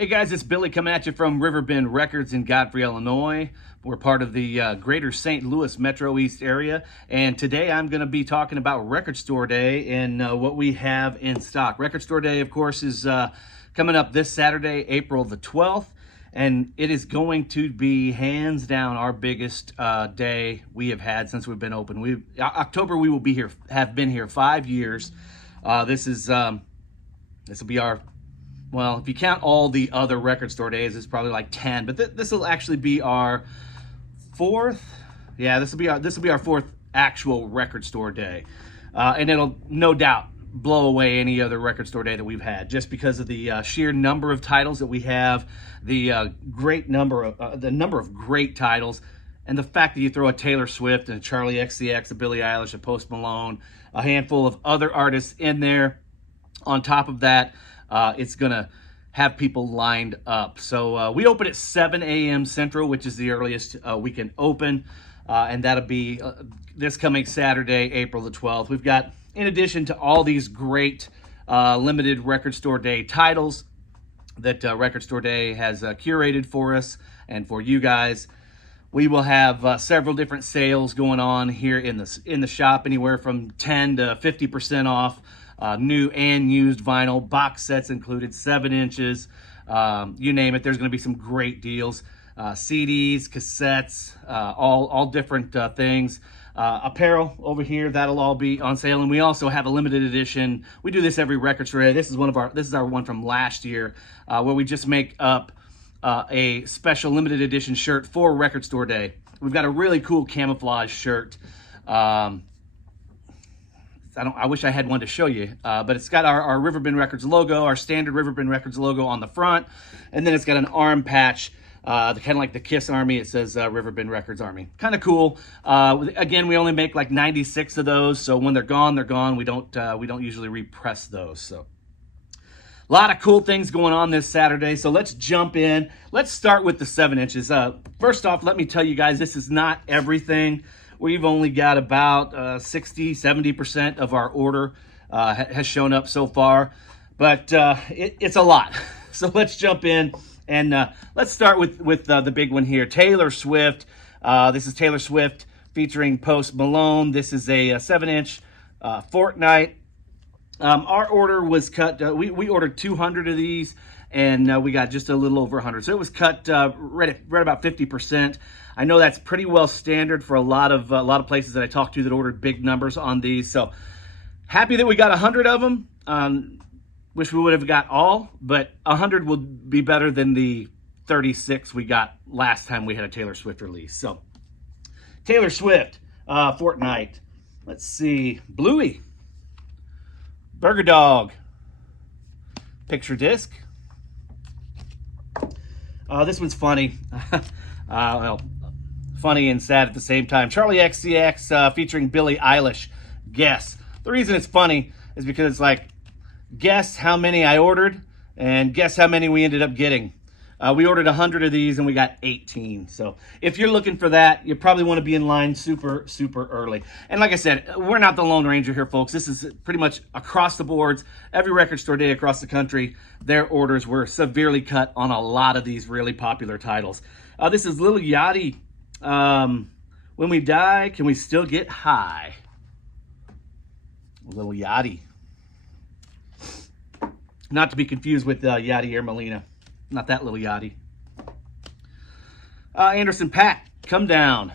Hey guys, it's Billy coming at you from RiverBend Records in Godfrey, Illinois. We're part of the greater St. Louis Metro East area, and today I'm going to be talking about Record Store Day and what we have in stock. Record Store Day, of course, is coming up this Saturday, April the 12th, and it is going to be hands down our biggest day we have had since we've been open. October we will be here, have been here 5 years. This will be our, well, if you count all the other record store days, it's probably like 10. But this will actually be our fourth. Yeah, this will be our fourth actual record store day, and it'll no doubt blow away any other record store day that we've had, just because of the sheer number of titles that we have, the number of great titles, and the fact that you throw a Taylor Swift and a Charlie XCX, a Billie Eilish, a Post Malone, a handful of other artists in there. On top of that, it's gonna have people lined up. So we open at 7 a.m. Central, which is the earliest we can open, and that'll be this coming Saturday, April the 12th. We've got, in addition to all these great limited Record Store Day titles that Record Store Day has curated for us and for you guys, we will have several different sales going on here in the shop, anywhere from 10 to 50% off. New and used vinyl, box sets included, 7 inches, you name it. There's going to be some great deals. CDs, cassettes, all different things. Apparel over here, that'll all be on sale. And we also have a limited edition. We do this every record store day. This is our one from last year, where we just make up a special limited edition shirt for Record Store Day. We've got a really cool camouflage shirt. I wish I had one to show you, but it's got our RiverBend Records logo, our standard RiverBend Records logo on the front, and then it's got an arm patch, kind of like the KISS Army. It says RiverBend Records Army. Kind of cool. Again, we only make like 96 of those, so when they're gone, they're gone. We don't usually repress those. So a lot of cool things going on this Saturday. So let's jump in. Let's start with the 7 inches. First off, let me tell you guys, this is not everything. We've only got about 60, 70% of our order has shown up so far, but it's a lot. So let's jump in, and let's start with the big one here, Taylor Swift. This is Taylor Swift featuring Post Malone. This is a 7-inch Fortnite. Our order was cut. We ordered 200 of these, and we got just a little over 100. So it was cut right about 50%. I know that's pretty well standard for a lot of places that I talked to that ordered big numbers on these. So happy that we got 100 of them. Wish we would have got all, but 100 would be better than the 36 we got last time we had a Taylor Swift release. So Taylor Swift, Fortnite. Let's see, Bluey, Burger Dog, picture disc. This one's funny. Well, funny and sad at the same time. Charlie XCX featuring Billie Eilish. Guess. The reason it's funny is because it's like, guess how many I ordered and guess how many we ended up getting. We ordered 100 of these and we got 18. So if you're looking for that, you probably want to be in line super early. And like I said, we're not the Lone Ranger here, folks. This is pretty much across the boards. Every record store day across the country, their orders were severely cut on a lot of these really popular titles. This is Lil Yachty. When we die, can we still get high? Lil Yachty. Not to be confused with Yachty Air Molina. Not that Lil Yachty. Anderson .Paak, Come Down.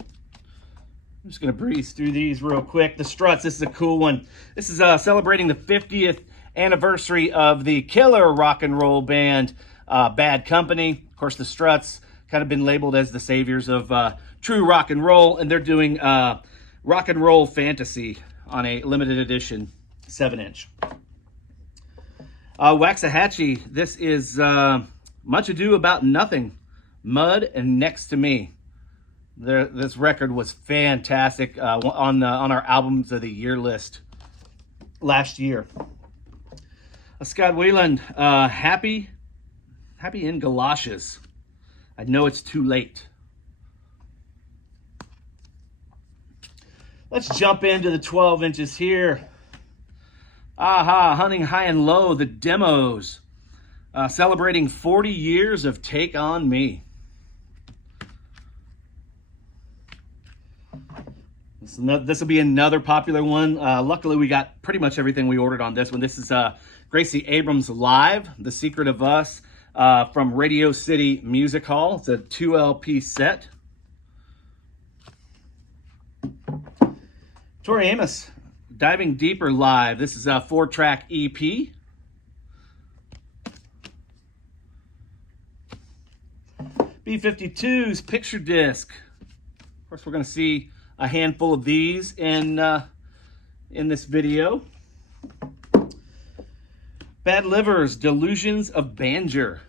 I'm just going to breeze through these real quick. The Struts, this is a cool one. This is celebrating the 50th anniversary of the killer rock and roll band Bad Company. Of course, the Struts kind of been labeled as the saviors of true rock and roll, and they're doing Rock and Roll Fantasy on a limited edition 7-inch. Waxahachie, this is Much Ado About Nothing, Mud and Next to Me. This record was fantastic on our Albums of the Year list last year. Scott Weiland, Happy in Galoshes. I know it's too late. Let's jump into the 12 inches here. Aha, Hunting High and Low, the demos. celebrating 40 years of Take On Me. This will be another popular one. Luckily, we got pretty much everything we ordered on this one. This is Gracie Abrams Live, The Secret of Us, from Radio City Music Hall. It's a 2 LP set. Tori Amos, Diving Deeper Live. This is a 4-track EP. B-52's Picture Disc. Of course, we're going to see a handful of these in this video. Bad Livers, Delusions of Banjer.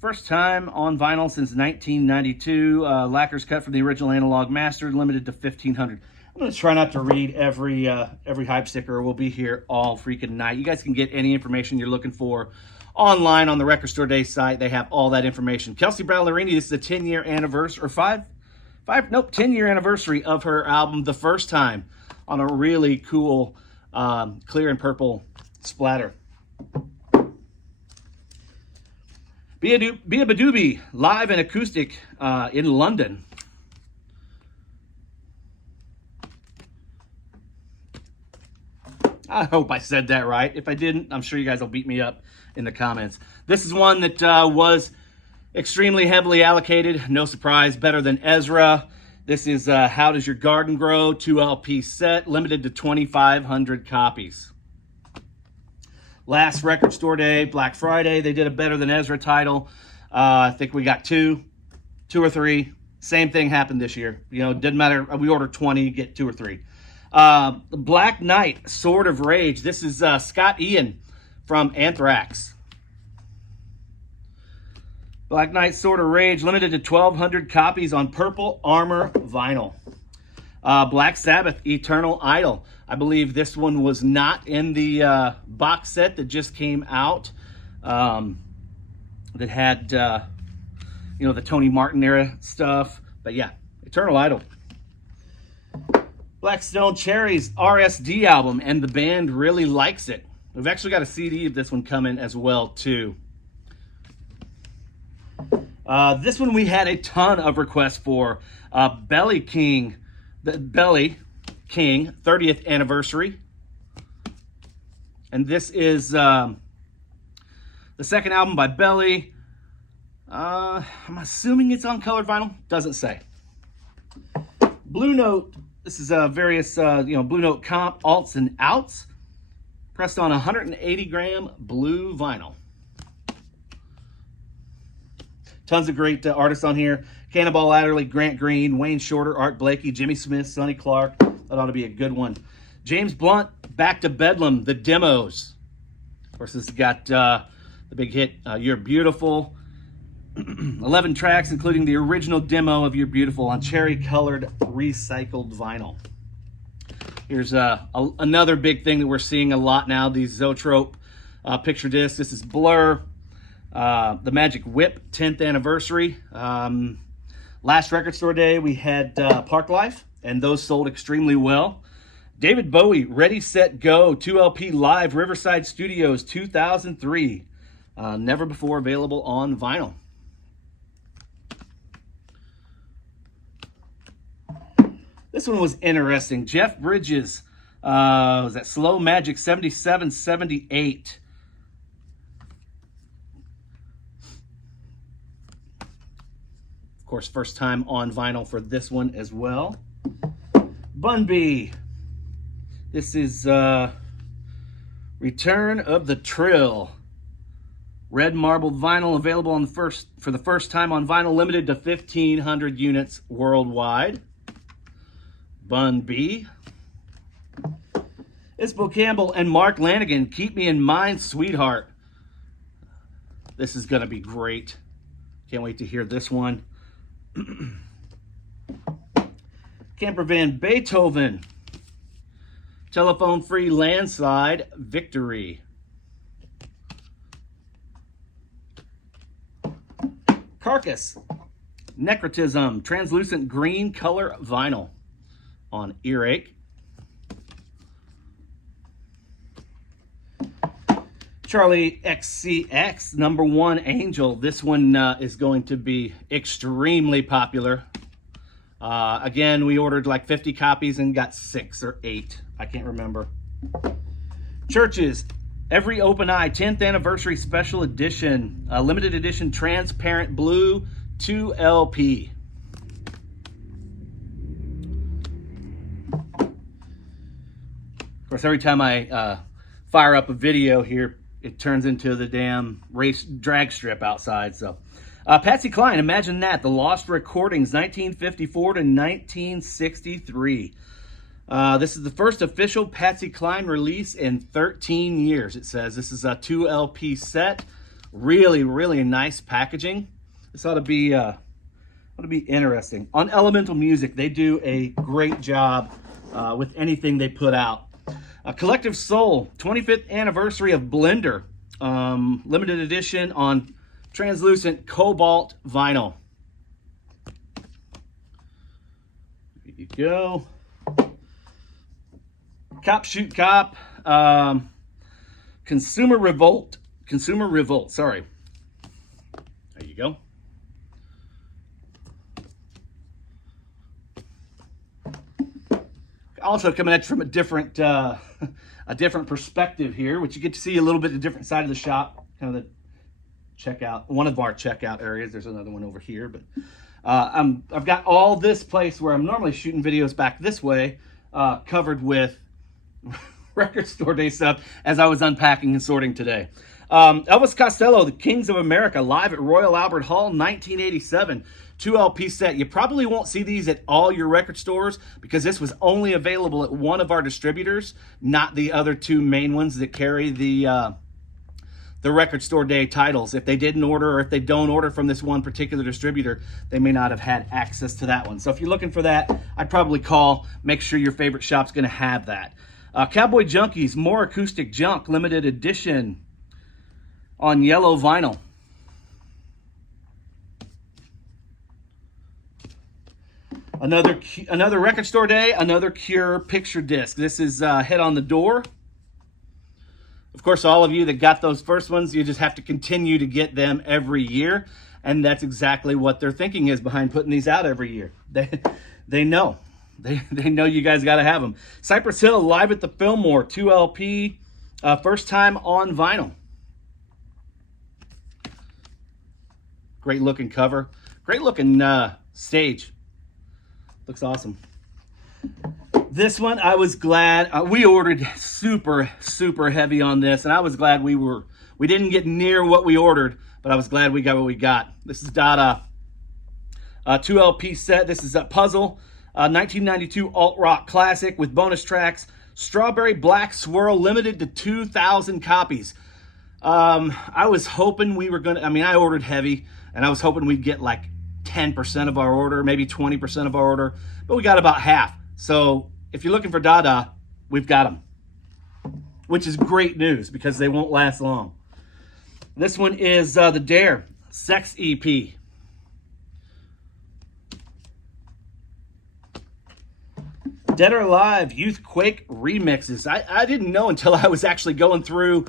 First time on vinyl since 1992. Lacquer's cut from the original analog master, limited to 1,500. I'm going to try not to read every hype sticker. We'll be here all freaking night. You guys can get any information you're looking for online on the Record Store Day site. They have all that information. Kelsey Ballerini, this is the 10-year anniversary, or 10-year anniversary of her album, The First Time, on a really cool clear and purple splatter. Beabadoobie, live and acoustic in London. I hope I said that right. If I didn't, I'm sure you guys will beat me up in the comments. This is one that was extremely heavily allocated. No surprise, better than Ezra. This is How Does Your Garden Grow, 2 LP set, limited to 2,500 copies. Last Record Store Day, Black Friday, they did a Better Than Ezra title. I think we got two or three. Same thing happened this year. You know, didn't matter. We ordered 20, get 2 or 3. Black Knight, Sword of Rage. This is Scott Ian from Anthrax. Black Knight, Sword of Rage, limited to 1,200 copies on Purple Armor vinyl. Black Sabbath, Eternal Idol. I believe this one was not in the box set that just came out. That had, you know, the Tony Martin era stuff. But yeah, Eternal Idol. Black Stone Cherry's RSD album, and the band really likes it. We've actually got a CD of this one coming as well, too. This one we had a ton of requests for. Belly King, 30th anniversary. And this is the second album by Belly. I'm assuming it's on colored vinyl. Doesn't say. Blue Note. This is various, Blue Note comp, alts, and outs. Pressed on 180-gram blue vinyl. Tons of great artists on here. Cannonball Adderley, Grant Green, Wayne Shorter, Art Blakey, Jimmy Smith, Sonny Clark. That ought to be a good one. James Blunt, Back to Bedlam, The Demos. Of course, this has got the big hit, You're Beautiful. 11 tracks, including the original demo of You're Beautiful on cherry-colored recycled vinyl. Here's another big thing that we're seeing a lot now, these Zoetrope picture discs. This is Blur, the Magic Whip 10th anniversary. Last Record Store Day, we had Park Life, and those sold extremely well. David Bowie, Ready, Set, Go, 2 LP Live, Riverside Studios, 2003. Never before available on vinyl. This one was interesting. Jeff Bridges, was that Slow Magic 77-78. Of course, first time on vinyl for this one as well. Bun B. This is Return of the Trill. Red marbled vinyl, available on for the first time on vinyl, limited to 1,500 units worldwide. Bun B. Isabel Campbell and Mark Lanigan, Keep Me in Mind, Sweetheart. This is going to be great. Can't wait to hear this one. Camper Van, Beethoven. Telephone Free, Landslide, Victory. Carcass, Necrotism, translucent green color vinyl on Earache. Charlie XCX, number 1 Angel. This one is going to be extremely popular. Again, we ordered like 50 copies and got 6 or 8. I can't remember. Churches, Every Open Eye 10th Anniversary Special Edition, limited edition transparent blue 2 LP. Of course, every time I fire up a video here, it turns into the damn race drag strip outside. So, Patsy Cline, imagine that. The Lost Recordings, 1954 to 1963. This is the first official Patsy Cline release in 13 years, it says. This is a 2 LP set. Really, really nice packaging. This ought to be interesting. On Elemental Music, they do a great job with anything they put out. Collective Soul, 25th anniversary of Blender. Limited edition on translucent cobalt vinyl. There you go. Cop Shoot Cop. Consumer Revolt, sorry. There you go. Also coming at you from a different perspective here, which you get to see a little bit of the different side of the shop, kind of the checkout, one of our checkout areas. There's another one over here, but I've got all this place where I'm normally shooting videos back this way, covered with record store day stuff as I was unpacking and sorting today. Elvis Costello, The Kings of America, live at Royal Albert Hall, 1987. 2 LP set. You probably won't see these at all your record stores because this was only available at one of our distributors, not the other 2 main ones that carry the record store day titles. If they didn't order, or if they don't order from this one particular distributor, they may not have had access to that one. So if you're looking for that, I'd probably call, make sure your favorite shop's going to have that. Cowboy Junkies, More Acoustic Junk, limited edition on yellow vinyl. Another record store day, another Cure picture disc. This is Head on the Door. Of course, all of you that got those first ones, you just have to continue to get them every year. And that's exactly what their thinking is behind putting these out every year. They know. They know you guys got to have them. Cypress Hill, live at the Fillmore, 2 LP, first time on vinyl. Great looking cover. Great looking stage. Looks awesome. This one, I was glad. We ordered super heavy on this, and I was glad we didn't get near what we ordered, but I was glad we got what we got. This is Dada, 2 LP set. This is a Puzzle, 1992 alt rock classic with bonus tracks. Strawberry Black Swirl, limited to 2,000 copies. I was hoping we were gonna. I mean, I ordered heavy, and I was hoping we'd get like 10% of our order, maybe 20% of our order, but we got about half. So if you're looking for Dada, we've got them, which is great news because they won't last long. This one is the Dare Sex EP. Dead or Alive Youthquake remixes. I didn't know until I was actually going through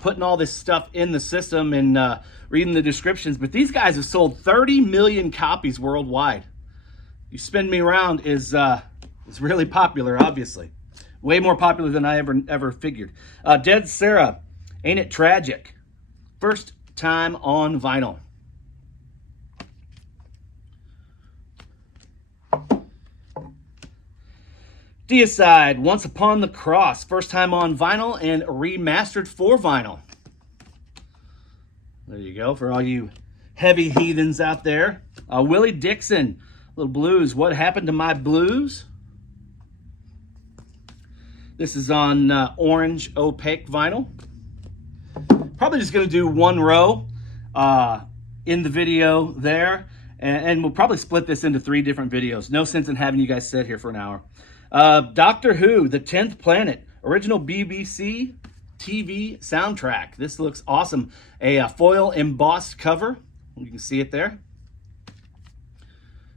putting all this stuff in the system and reading the descriptions, but these guys have sold 30 million copies worldwide. You Spin Me Around is really popular, obviously. Way more popular than I ever figured. Dead Sarah, Ain't It Tragic? First time on vinyl. Deicide, Once Upon the Cross, first time on vinyl and remastered for vinyl. There you go, for all you heavy heathens out there. Willie Dixon, little blues, What Happened to My Blues? This is on orange opaque vinyl. Probably just going to do one row in the video there, and we'll probably split this into 3 different videos. No sense in having you guys sit here for an hour. Doctor Who, The 10th Planet, original BBC TV soundtrack. This looks awesome. A foil embossed cover. You can see it there.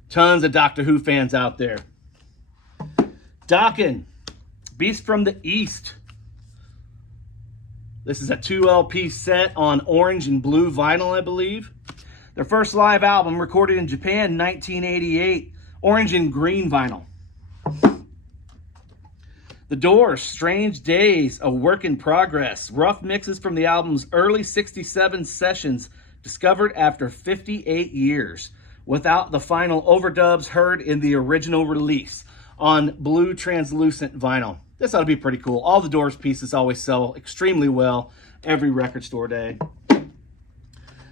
Tons of Doctor Who fans out there. Dokken, Beast from the East. This is a 2 LP set on orange and blue vinyl, I believe. Their first live album recorded in Japan, 1988, orange and green vinyl. The Doors, Strange Days, a work in progress. Rough mixes from the album's early 67 sessions discovered after 58 years, without the final overdubs heard in the original release on blue translucent vinyl. This ought to be pretty cool. All the Doors pieces always sell extremely well every record store day.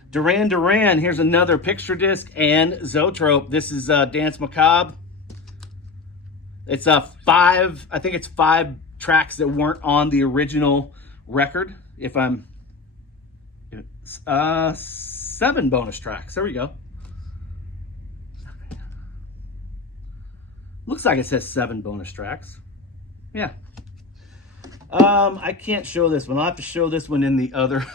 Duran Duran, here's another picture disc and Zoetrope. This is Dance Macabre. It's I think it's 5 tracks that weren't on the original record. 7 bonus tracks. There we go. Looks like it says 7 bonus tracks. Yeah. I can't show this one. I'll have to show this one in the other.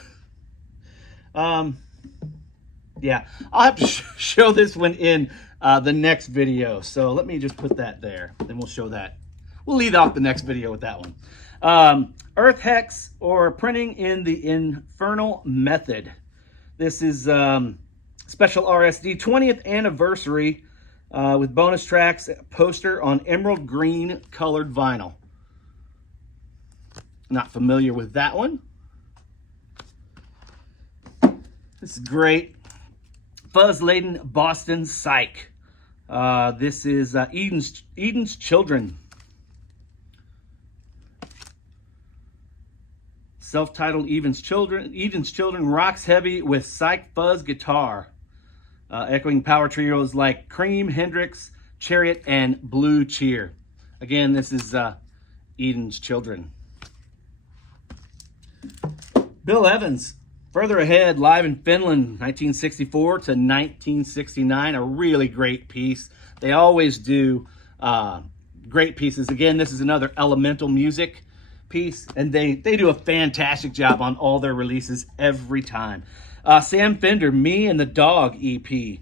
Yeah, I'll have to show this one in the next video. So let me just put that there. Then we'll show that. We'll lead off the next video with that one. Earth Hex, or Printing in the Infernal Method. This is special RSD 20th anniversary with bonus tracks, poster on emerald green colored vinyl. Not familiar with that one. This is great. Fuzz-laden Boston Psych. This is Eden's Children. Self-titled Eden's Children rocks heavy with psych fuzz guitar, echoing power trios like Cream, Hendrix, Chariot, and Blue Cheer. Again, this is Eden's Children. Bill Evans, Further Ahead, live in Finland, 1964 to 1969. A really great piece. They always do great pieces. Again, this is another Elemental Music piece, and they do a fantastic job on all their releases every time. Sam Fender, Me and the Dog EP.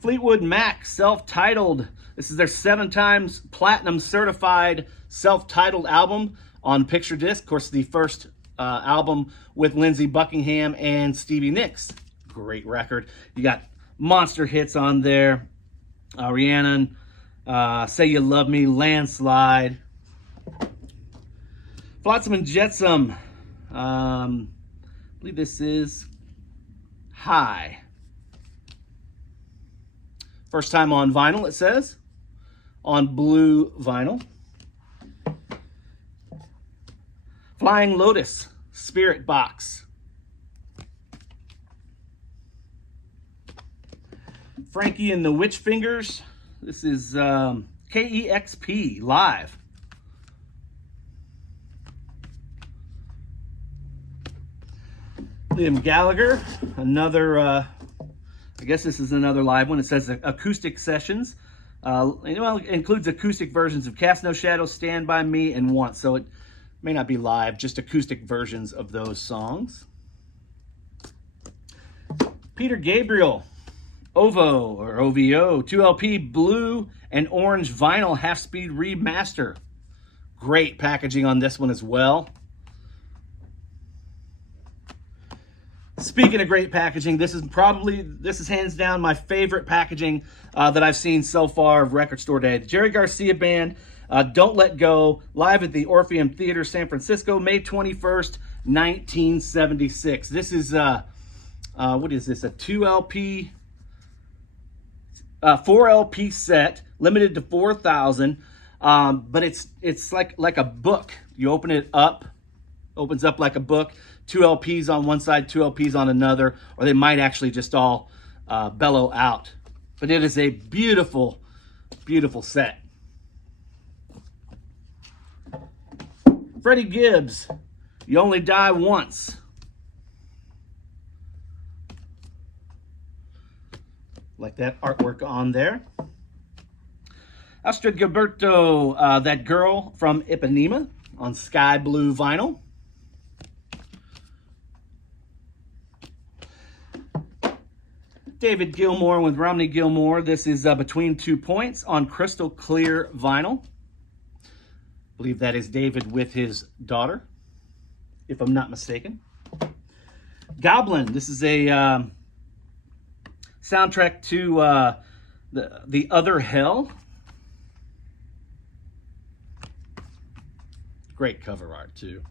Fleetwood Mac, self-titled. This is their 7 times platinum certified self-titled album on picture disc. Of course, the first album with Lindsey Buckingham and Stevie Nicks. Great record. You got monster hits on there. Rhiannon, Say You Love Me, Landslide. Flotsam and Jetsam. I believe this is High. First time on vinyl, it says. On blue vinyl. Flying Lotus, Spirit Box. Frankie and the Witch Fingers. This is KEXP Live. Liam Gallagher, another, I guess this is another live one. It says acoustic sessions. Well, it includes acoustic versions of Cast No Shadows, Stand By Me, and Once. So it may not be live, just acoustic versions of those songs. Peter Gabriel, OVO or OVO, 2LP blue and orange vinyl half-speed remaster. Great packaging on this one as well. Speaking of great packaging, this is hands down my favorite packaging that I've seen so far of Record Store Day. The Jerry Garcia Band, Don't Let Go, live at the Orpheum Theater, San Francisco, May 21st, 1976. This is, what is this, a 2LP, 4LP set, limited to 4,000, but it's like a book. You open it up, opens up like a book. 2 LPs on one side, 2 LPs on another, or they might actually just all bellow out. But it is a beautiful, beautiful set. Freddie Gibbs, You Only Die Once. Like that artwork on there. Astrid Gilberto, That Girl from Ipanema on sky blue vinyl. David Gilmour with Romney Gilmour. This is Between 2 Points on crystal clear vinyl. I believe that is David with his daughter, if I'm not mistaken. Goblin. This is a soundtrack to the Other Hell. Great cover art too.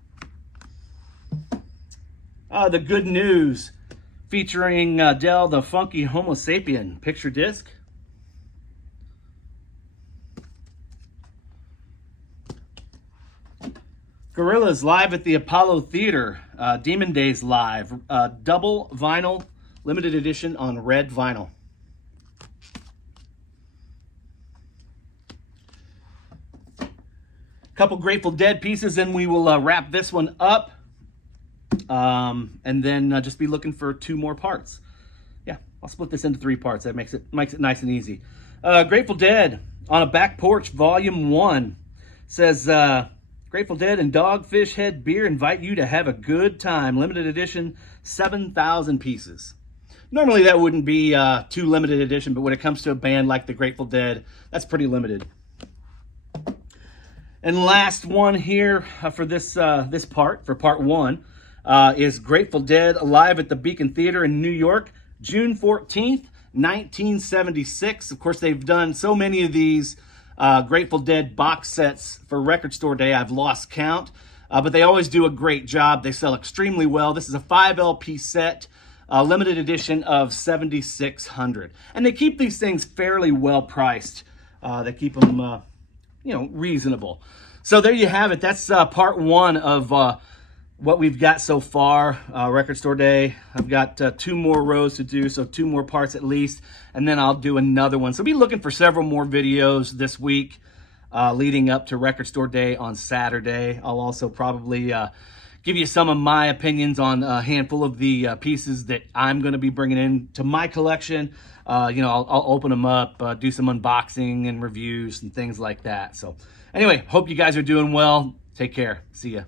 The Good News, featuring Del the Funky Homo Sapien picture disc. Gorillaz live at the Apollo Theater, Demon Days live, double vinyl, limited edition on red vinyl. Couple Grateful Dead pieces, and we will wrap this one up. And then just be looking for 2 more parts. Yeah, I'll split this into 3 parts. That makes it nice and easy. Grateful Dead on a Back Porch, Volume 1 says, Grateful Dead and Dogfish Head Beer invite you to have a good time. Limited edition, 7,000 pieces. Normally that wouldn't be too limited edition, but when it comes to a band like the Grateful Dead, that's pretty limited. And last one here for this part, for part 1, is Grateful Dead live at the Beacon Theater in New York, June 14th, 1976. Of course, they've done so many of these Grateful Dead box sets for Record Store Day, I've lost count. But they always do a great job. They sell extremely well. This is a 5 LP set, limited edition of 7,600. And they keep these things fairly well priced. They keep them reasonable. So there you have it. That's part 1 of what we've got so far, Record Store Day. I've got 2 more rows to do, so 2 more parts at least, and then I'll do another one. So be looking for several more videos this week leading up to Record Store Day on Saturday. I'll also probably give you some of my opinions on a handful of the pieces that I'm going to be bringing into my collection. I'll open them up, do some unboxing and reviews and things like that. So anyway, hope you guys are doing well. Take care. See ya.